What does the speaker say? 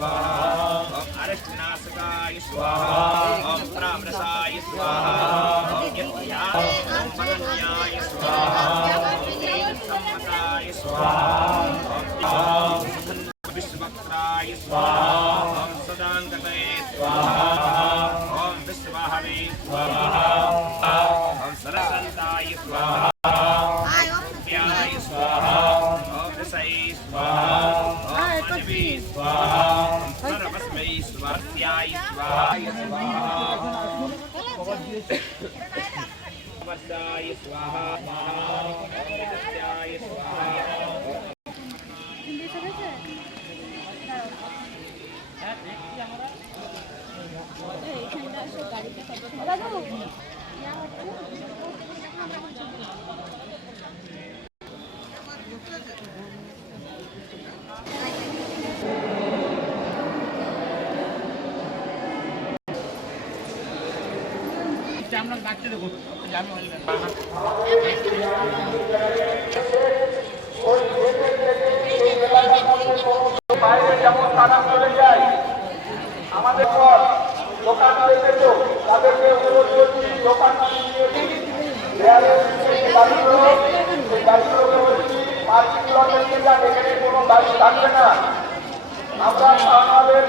स्वाहा ओम अरिष्टनाशकाय स्वाहा ओम प्रामरसाय स्वाहा ओम यज्ञाय ओम मनन्याय स्वाहा ओम सम्मताय स्वाहा ओम विश्वक्त्राय स्वाहा ओम सदांगतये स्वाहा ओम विश्वाहवे स्वाहा ओम सरसंताय स्वाहा ओम व्याय स्वाहा ओम रसै स्वाहा ओम मनवे स्वाहा ओम सर्वस्मै स्वार्त्याय स्वाहा वद्दाय स्वाहा ओम नित्याय स्वाहा আমরা ডাকতে দেবো জানো বাইরে যেমন তারা চলে যায় আমাদের পর দোকান রয়েছে তো তাদেরকে অনুরোধ করছি দোকান পার্কিং লটে নিয়ে যান, এখানে কোনো গাড়ি থাকবে না। আমরা আমাদের